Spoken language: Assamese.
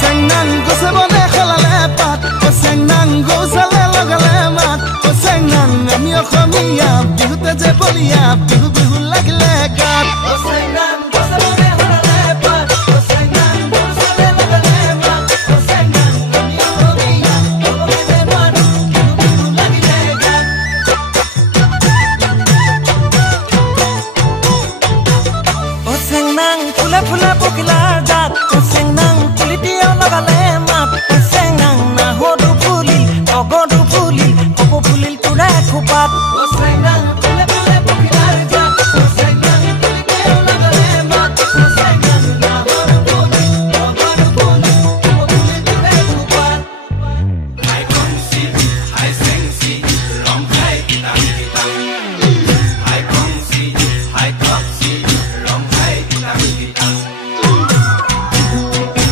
চেংনাং গছে বনে খেলালে পাত চেংনাং গৌচালে লগালে মাত চেংনাং আমি অসমীয়া বিহুতে যে বলিয়া বিহু